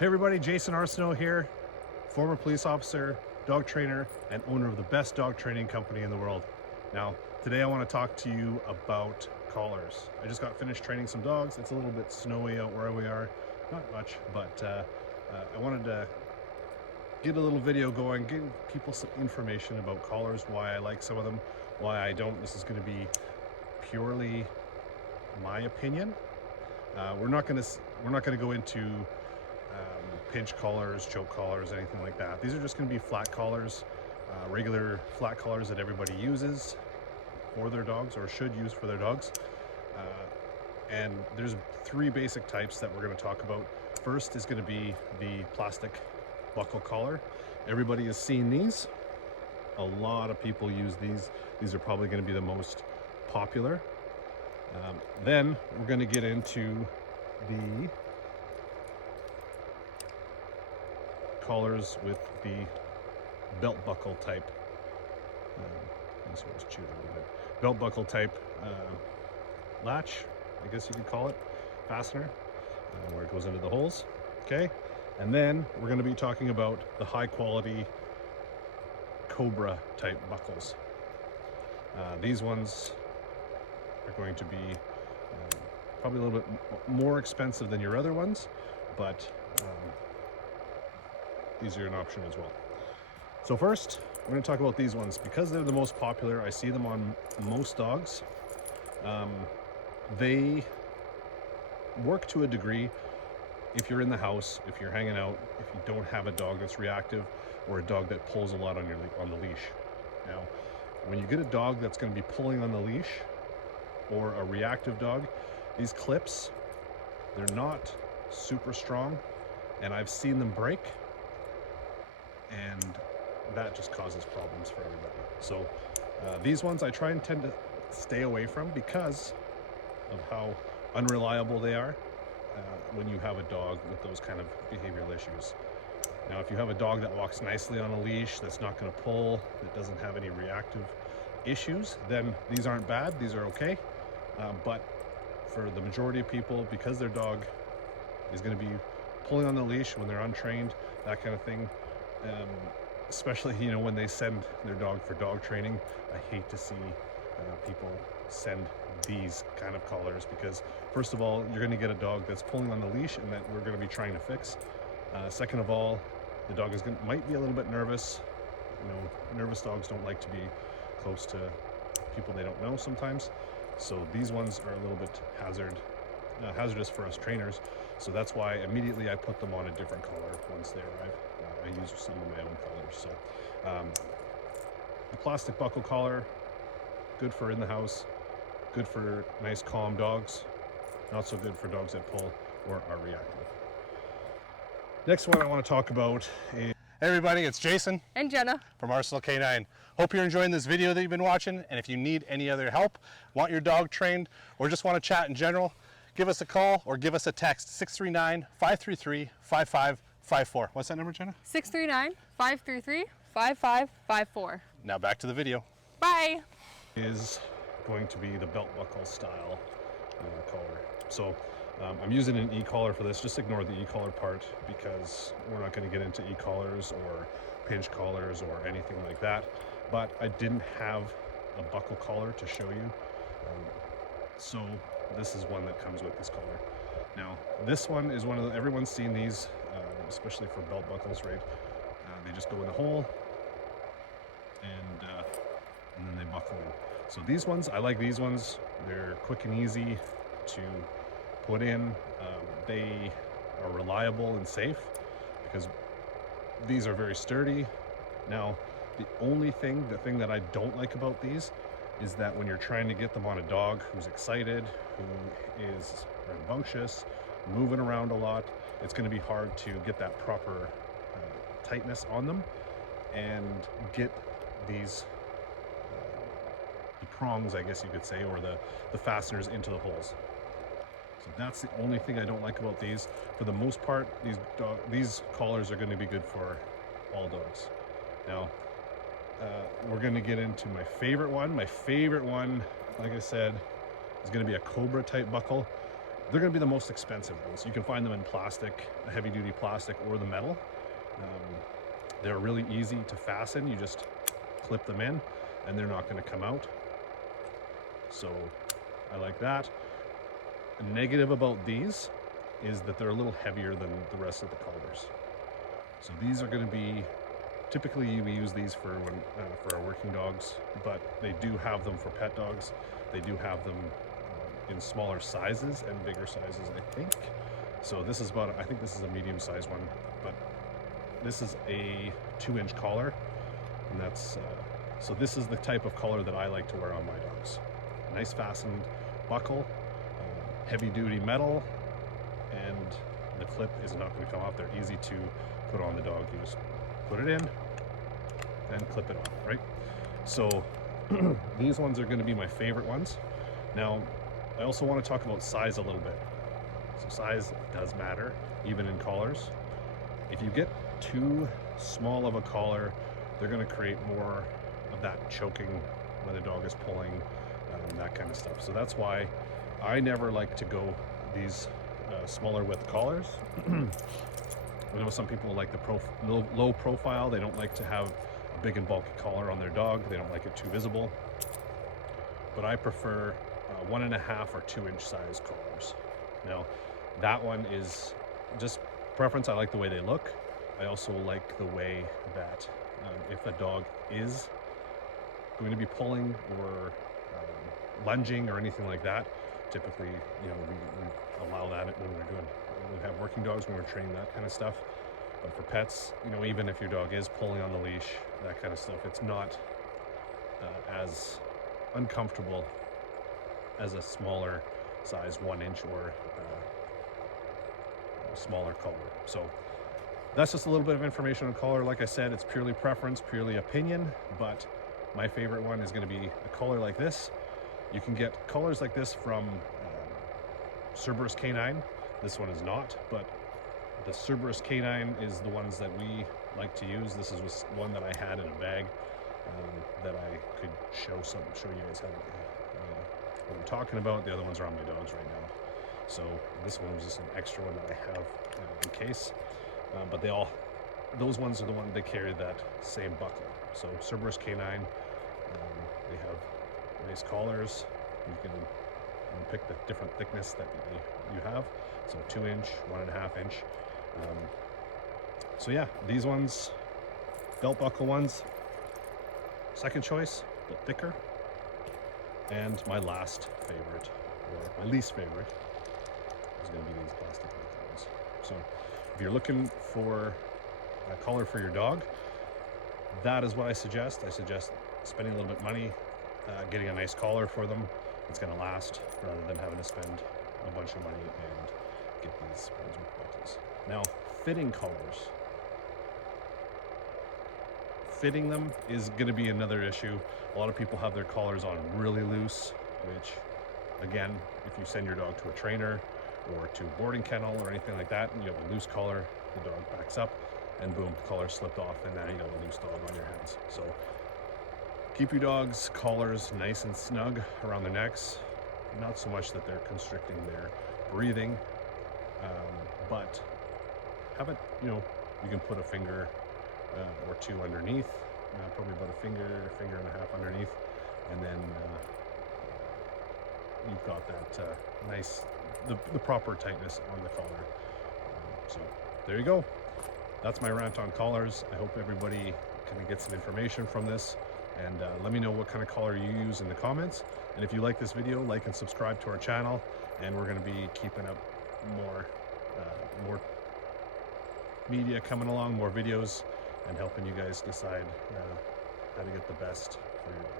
Hey everybody, Jason Arsenault here, former police officer, dog trainer, and owner of the best dog training company in the world. Now, today I want to talk to you about collars. I just got finished training some dogs. It's a little bit snowy out where we are, not much, but I wanted to get a little video going, give people some information about collars, why I like some of them, why I don't. This is going to be purely my opinion. We're not going to go into pinch collars, choke collars, anything like that. These are just going to be flat collars, regular flat collars that everybody uses for their dogs or should use for their dogs. And there's three basic types that we're going to talk about. First is going to be the plastic buckle collar. Everybody has seen these. A lot of people use these. These are probably going to be the most popular. Then we're going to get into the collars with the belt buckle type. Belt buckle type latch, I guess you could call it, fastener, where it goes into the holes. Okay, and then we're going to be talking about the high quality Cobra type buckles. These ones are going to be probably a little bit more expensive than your other ones, but these are an option as well. So first, we're going to talk about these ones. Because they're the most popular, I see them on most dogs. They work to a degree if you're in the house, if you're hanging out, if you don't have a dog that's reactive or a dog that pulls a lot on the leash. Now, when you get a dog that's going to be pulling on the leash or a reactive dog, these clips, they're not super strong, and I've seen them break, and that just causes problems for everybody. So these ones I tend to stay away from because of how unreliable they are when you have a dog with those kind of behavioral issues. Now, if you have a dog that walks nicely on a leash, that's not going to pull, that doesn't have any reactive issues, then these aren't bad, these are okay. But for the majority of people, because their dog is going to be pulling on the leash when they're untrained, that kind of thing, especially when they send their dog for dog training, I hate to see people send these kind of collars, because first of all, you're going to get a dog that's pulling on the leash and that we're going to be trying to fix. Second of all, the dog might be a little bit nervous. Nervous dogs don't like to be close to people they don't know sometimes. So these ones are a little bit hazardous for us trainers. So that's why immediately I put them on a different collar once they arrive. I use some of my own colors. So the plastic buckle collar, good for in the house, good for nice calm dogs, not so good for dogs that pull or are reactive. Next one I want to talk about is... Hey everybody, it's Jason and Jenna from Arsenal K9. Hope you're enjoying this video that you've been watching, and if you need any other help, want your dog trained, or just want to chat in general, give us a call or give us a text, 639-533-5554. What's that number, Jenna? 639-533-5554. Now back to the video. Bye. Is going to be the belt buckle style collar. So I'm using an e-collar for this. Just ignore the e-collar part because we're not going to get into e-collars or pinch collars or anything like that. But I didn't have a buckle collar to show you. So this is one that comes with this collar. Now, this one is everyone's seen these, especially for belt buckles, right? They just go in the hole and then they buckle in. So these ones, I like these ones. They're quick and easy to put in. They are reliable and safe because these are very sturdy. Now, the thing that I don't like about these is that when you're trying to get them on a dog who's excited, who is rambunctious, moving around a lot, it's going to be hard to get that proper tightness on them and get these the prongs, I guess you could say, or the fasteners into the holes. So that's the only thing I don't like about these. For the most part, these collars are going to be good for all dogs. Now, we're going to get into my favorite one. My favorite one, like I said, is going to be a Cobra type buckle. they're going to be the most expensive ones. You can find them in plastic, heavy duty plastic, or the metal. They're really easy to fasten. You just clip them in and they're not going to come out. So I like that. The negative about these is that they're a little heavier than the rest of the collars. So these are going to be, typically we use these for our working dogs, but they do have them for pet dogs. They do have them in smaller sizes and bigger sizes, I think. So this is about, I think this is a medium-sized one, but this is a 2-inch collar, and that's so this is the type of collar that I like to wear on my dogs. Nice fastened buckle, heavy-duty metal, and the clip is not going to come off. They're easy to put on the dog. You just put it in and clip it off, right? So these ones are going to be my favorite ones. Now, I also want to talk about size a little bit. So size does matter, even in collars. If you get too small of a collar, they're going to create more of that choking when the dog is pulling, that kind of stuff. So that's why I never like to go these smaller width collars. I know some people like the low profile. They don't like to have a big and bulky collar on their dog. They don't like it too visible. But I prefer 1.5 or 2-inch size collars. Now, that one is just preference. I like the way they look. I also like the way that if a dog is going to be pulling or lunging or anything like that, typically, you know, we allow that when we have working dogs, when we're training that kind of stuff. But for pets, you know, even if your dog is pulling on the leash, that kind of stuff, it's not as uncomfortable as a smaller size 1-inch or smaller collar. So that's just a little bit of information on collar. Like I said, it's purely preference, purely opinion, but my favorite one is going to be a collar like this. You can get collars like this from Cerberus Canine. This one is not, but the Cerberus Canine is the ones that we like to use. This is one that I had in a bag that I could show you guys what I'm talking about. The other ones are on my dogs right now. So this one was just an extra one that I have in case. But those ones are the ones that carry that same buckle. So Cerberus Canine, they have nice collars. You can pick the different thickness that you have. So 2-inch, 1.5-inch. So yeah, these ones, belt buckle ones, second choice, a bit thicker. And my last favorite, or my least favorite, is going to be these plastic ones. So if you're looking for a collar for your dog, that is what I suggest. I suggest spending a little bit of money, getting a nice collar for them. It's going to last, rather than having to spend a bunch of money and get these ones with buckles. Now, fitting collars. Fitting them is going to be another issue. A lot of people have their collars on really loose, which, again, if you send your dog to a trainer or to a boarding kennel or anything like that, and you have a loose collar, the dog backs up, and boom, the collar slipped off, and now you got a loose dog on your hands. So keep your dog's collars nice and snug around their necks. Not so much that they're constricting their breathing, but have it, you know, you can put a finger or two underneath, probably about a finger and a half underneath, and then you've got that nice, the proper tightness on the collar. So there you go. That's my rant on collars. I hope everybody kind of gets some information from this, and let me know what kind of collar you use in the comments. And if you like this video, like and subscribe to our channel, and we're going to be keeping up more media coming along, more videos, and helping you guys decide how to get the best for your dog.